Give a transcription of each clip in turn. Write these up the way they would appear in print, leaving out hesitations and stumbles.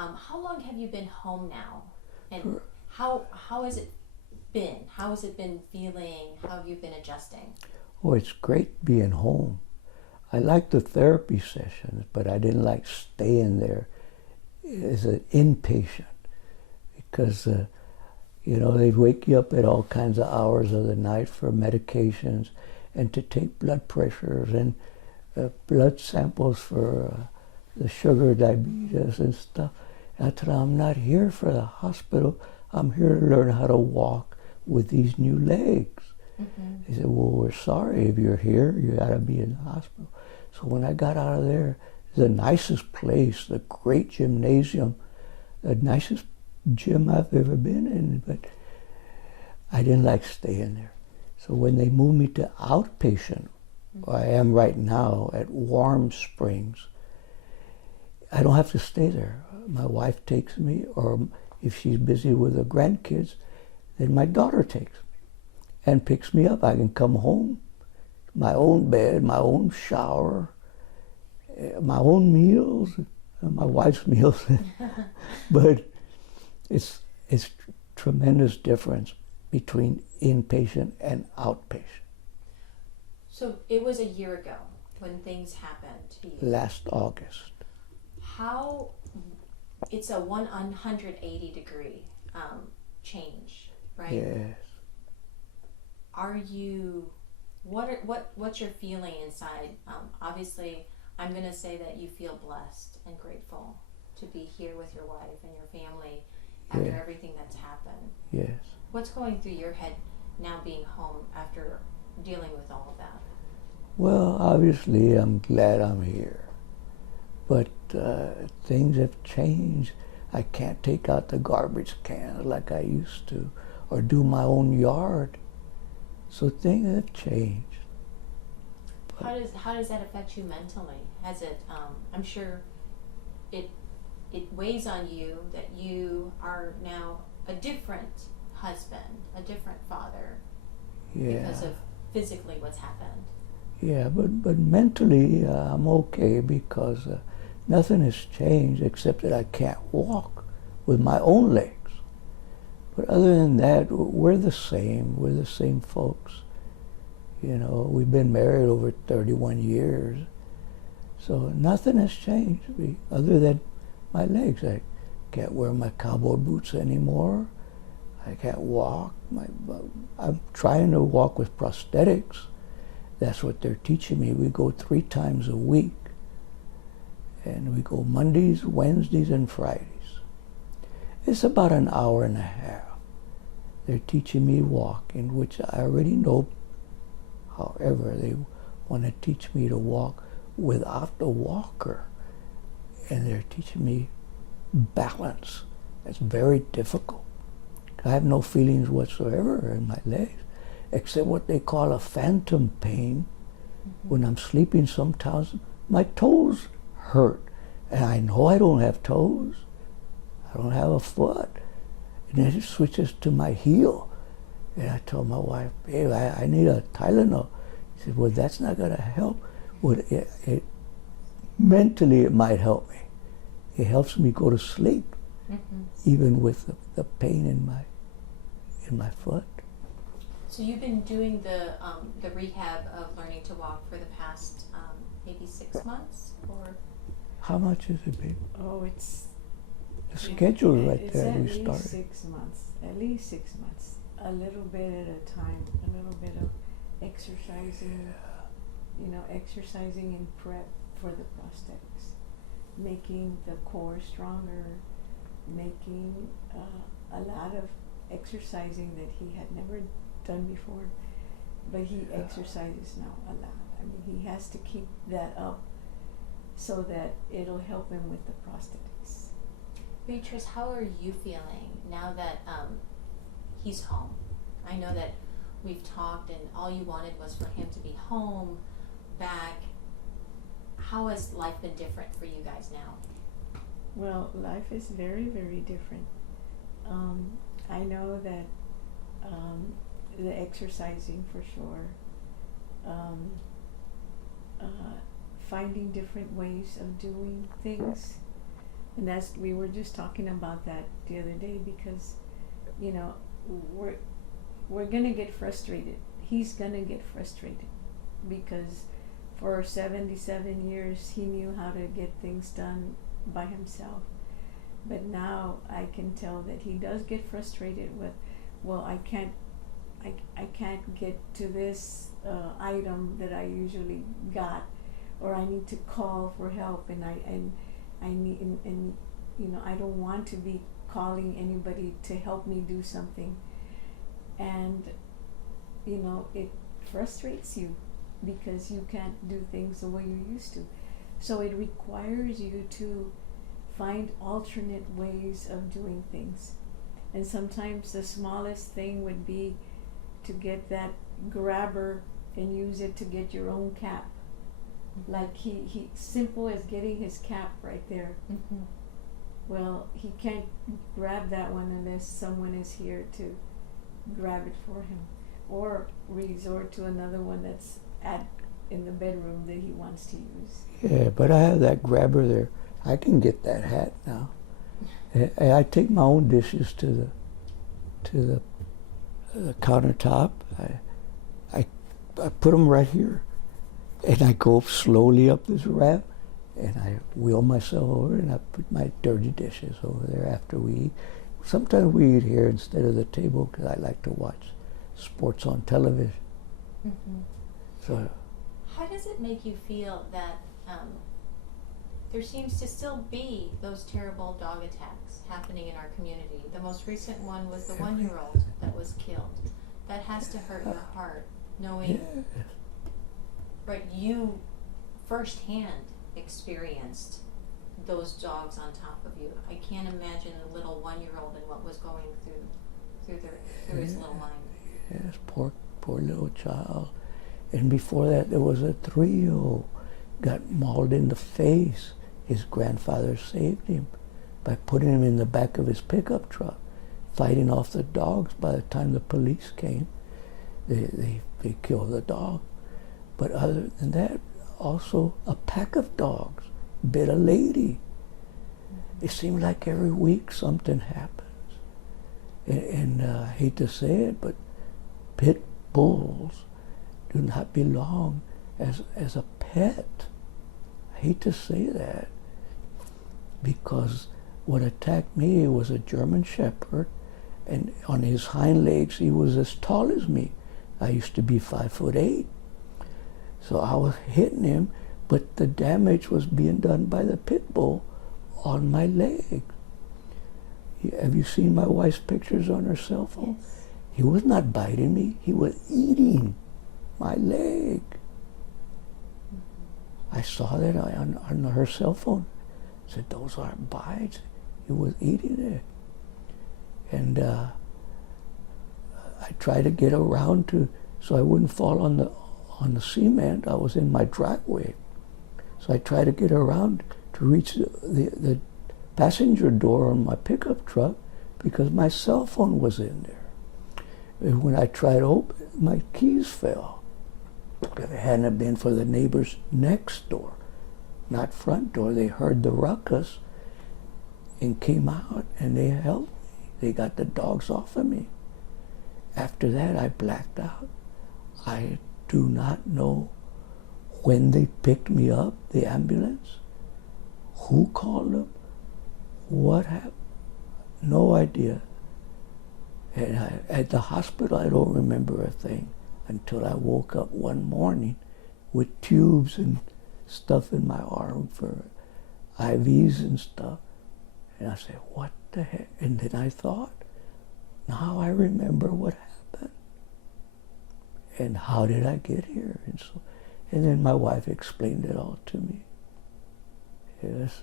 How long have you been home now? And how has it been? How has it been feeling? How have you been adjusting? Oh, it's great being home. I liked the therapy sessions, but I didn't like staying there as an inpatient because, they wake you up at all kinds of hours of the night for medications and to take blood pressures and blood samples for the sugar, diabetes, and stuff. And I told them, I'm not here for the hospital. I'm here to learn how to walk with these new legs. Mm-hmm. They said, well, we're sorry. If you're here, you got to be in the hospital. So when I got out of there, the nicest place, the great gymnasium, the nicest gym I've ever been in, but I didn't like staying there. So when they moved me to outpatient, where I am right now at Warm Springs, I don't have to stay there. My wife takes me, or if she's busy with the grandkids, then my daughter takes me and picks me up. I can come home, my own bed, my own shower, my own meals, my wife's meals. But it's tremendous difference between inpatient and outpatient. So it was a year ago when things happened to you. Last August. How it's a 180-degree change, right? Yes. Are you? What's your feeling inside? Obviously, I'm going to say that you feel blessed and grateful to be here with your wife and your family after everything that's happened. Yes. What's going through your head now being home after dealing with all of that? Well, obviously, I'm glad I'm here. But things have changed. I can't take out the garbage cans like I used to, or do my own yard. So things have changed. How does that affect you mentally? Has it? I'm sure it weighs on you that you are now a different husband, a different father, because of physically what's happened. Yeah, but mentally I'm okay because nothing has changed except that I can't walk with my own legs. But other than that, we're the same. We're the same folks. We've been married over 31 years. So nothing has changed other than my legs. I can't wear my cowboy boots anymore. I can't walk. I'm trying to walk with prosthetics. That's what they're teaching me. We go 3 times a week. And we go Mondays, Wednesdays, and Fridays. It's about an hour and a half. They're teaching me walking, which I already know. However, they want to teach me to walk without the walker. And they're teaching me balance. It's very difficult. I have no feelings whatsoever in my legs, except what they call a phantom pain. When I'm sleeping sometimes, my toes hurt. And I know I don't have toes. I don't have a foot. And then it switches to my heel. And I told my wife, babe, I need a Tylenol. She said, well, that's not going to help. Well, mentally, it might help me. It helps me go to sleep, even with the pain in my foot. So you've been doing the rehab of learning to walk for the past maybe 6 months, or? How much is it, babe? Oh, it's the schedule right there. We started. At least 6 months. At least 6 months. A little bit at a time. A little bit of exercising. Exercising in prep for the prosthetics, making the core stronger, making a lot of exercising that he had never done before, but he exercises now a lot. I mean, he has to keep that up so that it'll help him with the prosthetics. Beatrice, how are you feeling now that he's home? I know that we've talked and all you wanted was for him to be home, back. How has life been different for you guys now? Well, life is very, very different. I know that the exercising for sure, finding different ways of doing things, And that's, we were just talking about that the other day, because, you know, we're gonna get frustrated. He's gonna get frustrated because for 77 years he knew how to get things done by himself. But now I can tell that he does get frustrated with, well, I can't get to this item that I usually got, or I need to call for help, and I need, and you know, I don't want to be calling anybody to help me do something. And you know, it frustrates you because you can't do things the way you used to. So it requires you to find alternate ways of doing things. And sometimes the smallest thing would be to get that grabber and use it to get your own cap. Like he simple as getting his cap right there. Mm-hmm. Well, he can't grab that one unless someone is here to grab it for him, or resort to another one that's in the bedroom that he wants to use. Yeah, but I have that grabber there. I can get that hat now. I take my own dishes to the countertop. I put them right here, and I go slowly up this ramp, and I wheel myself over, and I put my dirty dishes over there after we eat. Sometimes we eat here instead of the table because I like to watch sports on television. Mm-hmm. So, how does it make you feel that there seems to still be those terrible dog attacks happening in our community? The most recent one was the 1-year-old that was killed. That has to hurt your heart, knowing, yeah. right, you firsthand experienced those dogs on top of you. I can't imagine a little 1-year-old and what was going through his little mind. Yes, poor little child. And before that, there was a 3-year-old got mauled in the face. His grandfather saved him by putting him in the back of his pickup truck, fighting off the dogs. By the time the police came, they killed the dog. But other than that, also a pack of dogs bit a lady. It seems like every week something happens. And I hate to say it, but pit bulls do not belong as a pet. I hate to say that, because what attacked me was a German Shepherd, and on his hind legs he was as tall as me. I used to be 5'8". So I was hitting him, but the damage was being done by the pit bull on my leg. Have you seen my wife's pictures on her cell phone? Yes. He was not biting me, he was eating my leg. I saw that on her cell phone. I said, those aren't bites. He was eating it. And I tried to get around so I wouldn't fall on the cement. I was in my driveway. So I tried to get around to reach the passenger door on my pickup truck because my cell phone was in there. And when I tried to open it, my keys fell. If it hadn't been for the neighbors next door, not front door, they heard the ruckus and came out and they helped me. They got the dogs off of me. After that, I blacked out. I do not know when they picked me up, the ambulance, who called them, what happened, no idea. And at the hospital, I don't remember a thing until I woke up one morning with tubes and stuff in my arm for IVs and stuff. And I said, what the heck? And then I thought, now I remember what happened. And how did I get here? And then my wife explained it all to me. Yes,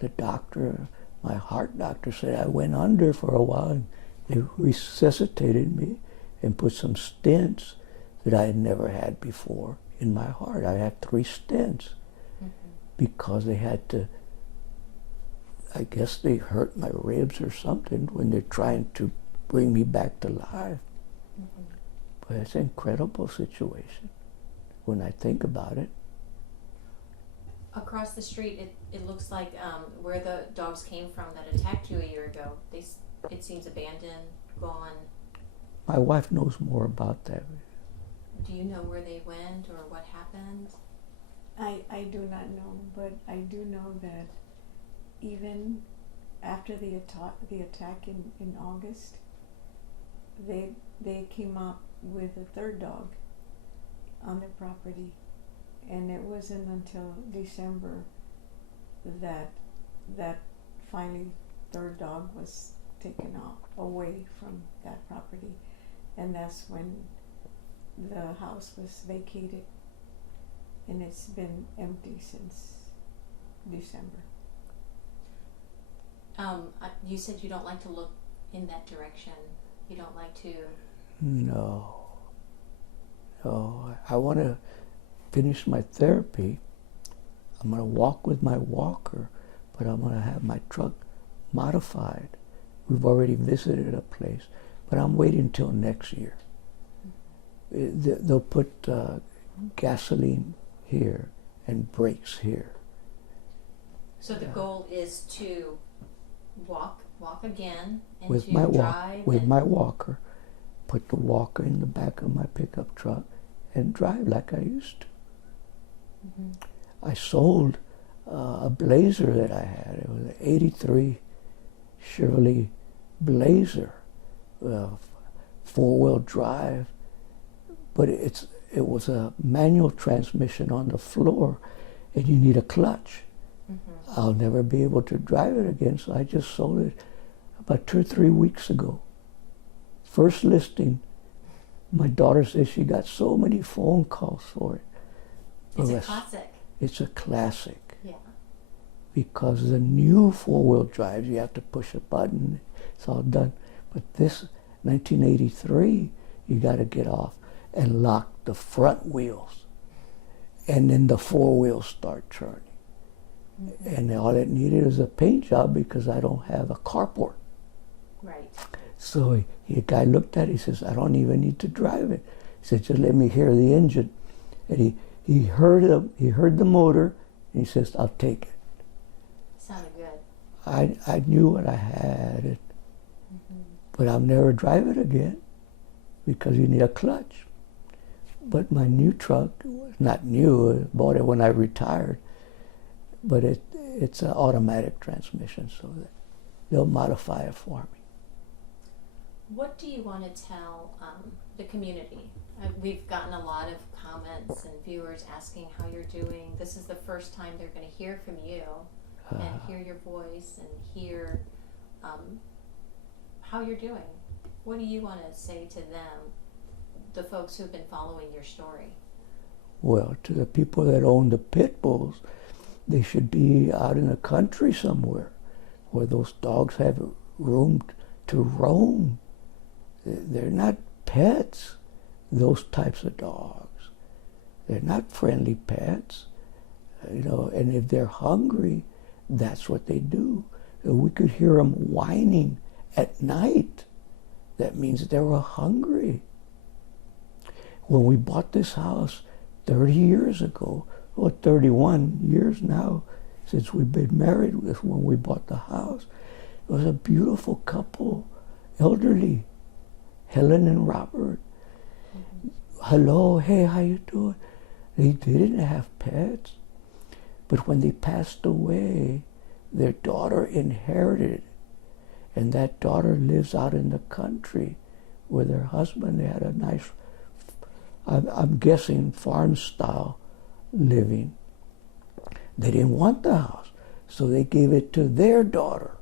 the doctor, my heart doctor, said I went under for a while, and they resuscitated me and put some stents that I had never had before in my heart. I had 3 stents because they had to, I guess they hurt my ribs or something when they're trying to bring me back to life. But it's an incredible situation when I think about it. Across the street, it looks like where the dogs came from that attacked you a year ago. It seems abandoned, gone. My wife knows more about that. Do you know where they went or what happened? I do not know, but I do know that even after the attack in August, they came up with a third dog on their property, and it wasn't until December that finally third dog was taken away from that property, and that's when the house was vacated, and it's been empty since December. You said you don't like to look in that direction. You don't like to. No. I want to finish my therapy. I'm going to walk with my walker, but I'm going to have my truck modified. We've already visited a place, but I'm waiting till next year. They'll put gasoline here and brakes here. So the goal is to walk again, and With to my drive. with my walker, put the walker in the back of my pickup truck and drive like I used to. Mm-hmm. I sold a Blazer that I had. It was an '83 Chevrolet Blazer, four-wheel drive, but it was a manual transmission on the floor, and you need a clutch. Mm-hmm. I'll never be able to drive it again, so I just sold it about 2 or 3 weeks ago. First listing, my daughter says she got so many phone calls for it. It's Well, a classic. It's a classic. Yeah. Because the new four-wheel drives, you have to push a button, it's all done. But this 1983, you got to get off and lock the front wheels, and then the four wheels start turning. Mm-hmm. And all it needed is a paint job because I don't have a carport. Right. So the guy looked at it, he says, I don't even need to drive it. He said, just let me hear the engine. And he heard the motor, and he says, I'll take it. Sounded good. I knew what I had, Mm-hmm. but I'll never drive it again because you need a clutch. But my new truck was not new, I bought it when I retired, but it's an automatic transmission, so that they'll modify it for me. What do you want to tell the community? We've gotten a lot of comments and viewers asking how you're doing. This is the first time they're going to hear from you and hear your voice and hear how you're doing. What do you want to say to them, the folks who've been following your story? Well, to the people that own the pit bulls, they should be out in the country somewhere where those dogs have room to roam. They're not pets, those types of dogs. They're not friendly pets, and if they're hungry, that's what they do. We could hear them whining at night. That means they were hungry. When we bought this house 30 years ago, or 31 years now, since we've been married, was when we bought the house. It was a beautiful couple, elderly, Helen and Robert. Mm-hmm. Hello, hey, how you doing? They didn't have pets, but when they passed away, their daughter inherited it, and that daughter lives out in the country with her husband. They had a nice, I'm guessing, farm-style living. They didn't want the house, so they gave it to their daughter.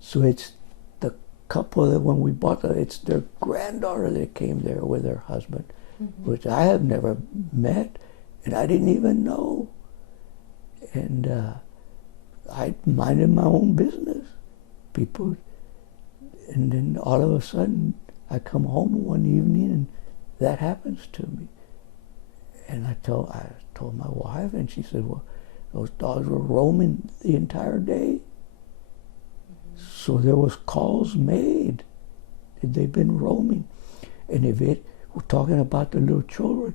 So it's the couple that when we bought it, it's their granddaughter that came there with her husband, mm-hmm. which I have never met, and I didn't even know. And I minded my own business. People, and then all of a sudden, I come home one evening and that happens to me. And I told my wife, and she said, well, those dogs were roaming the entire day. Mm-hmm. So there was calls made that they've been roaming. And we're talking about the little children,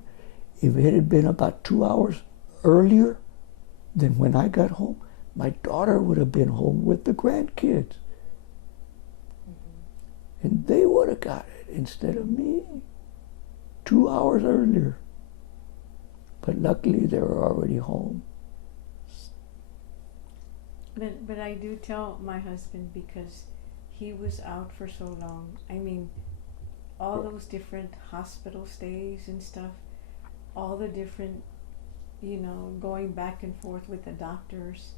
if it had been about 2 hours earlier, then when I got home, my daughter would have been home with the grandkids. And they would have got it instead of me 2 hours earlier. But luckily they were already home. But I do tell my husband, because he was out for so long. I mean, all those different hospital stays and stuff, all the different, going back and forth with the doctors,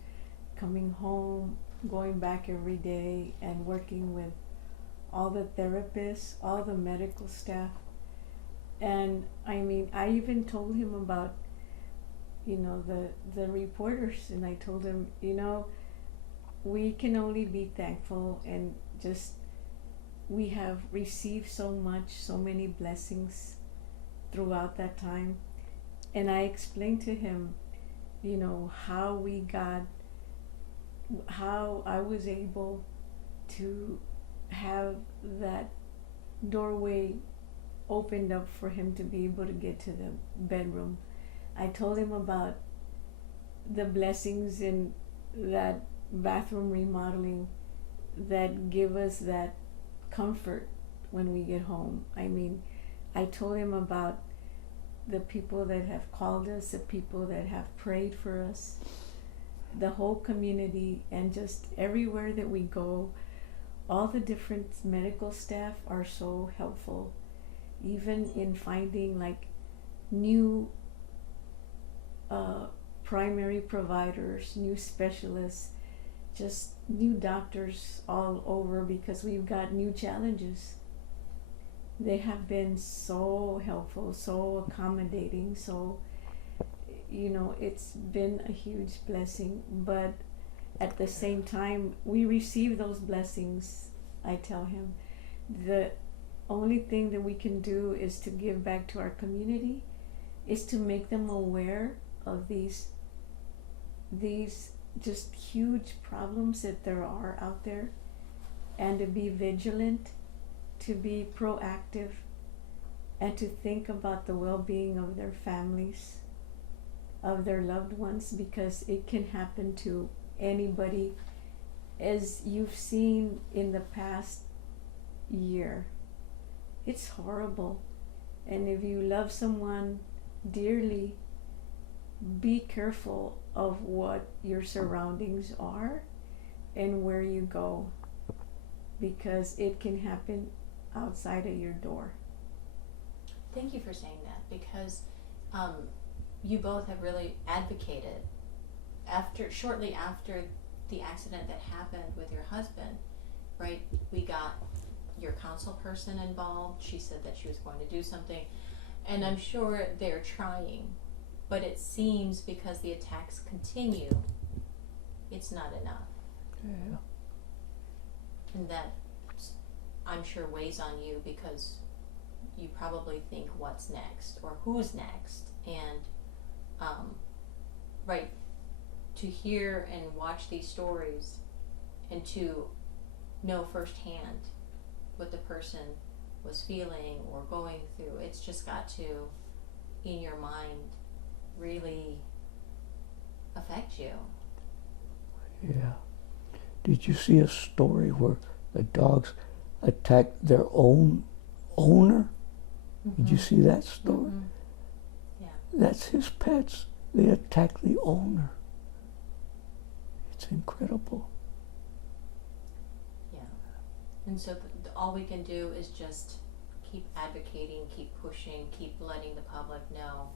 coming home, going back every day, and working with all the therapists, all the medical staff. And I mean, I even told him about, the reporters, and I told him, we can only be thankful, and just, we have received so much, so many blessings throughout that time. And I explained to him, how I was able to have that doorway opened up for him to be able to get to the bedroom. I told him about the blessings in that bathroom remodeling that give us that comfort when we get home. I mean, I told him about the people that have called us, the people that have prayed for us, the whole community, and just everywhere that we go, all the different medical staff are so helpful, even in finding like new primary providers, new specialists, just new doctors all over, because we've got new challenges. They have been so helpful, so accommodating, so it's been a huge blessing. But at the same time, we receive those blessings. I tell him the only thing that we can do is to give back to our community, is to make them aware of these just huge problems that there are out there, and to be vigilant, to be proactive, and to think about the well-being of their families, of their loved ones, because it can happen to anybody, as you've seen in the past year. It's horrible. And if you love someone dearly, be careful of what your surroundings are and where you go, because it can happen outside of your door. Thank you for saying that, because you both have really advocated shortly after the accident that happened with your husband, right? We got your counsel person involved. She said that she was going to do something, and I'm sure they're trying, but it seems because the attacks continue, it's not enough. Yeah. And that, I'm sure, weighs on you, because you probably think what's next or who's next. And right, to hear and watch these stories and to know firsthand what the person was feeling or going through, it's just got to, in your mind, really affect you. Yeah. Did you see a story where the dogs attacked their own owner? Did you see that story? Yeah. That's his pets. They attack the owner. It's incredible. Yeah. And so all we can do is just keep advocating, keep pushing, keep letting the public know,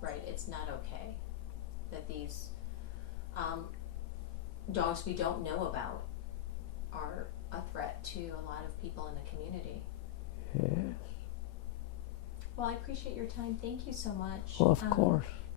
right, it's not okay that these dogs we don't know about are a threat to a lot of people in the community. Yes. Well, I appreciate your time. Thank you so much. Well, of course.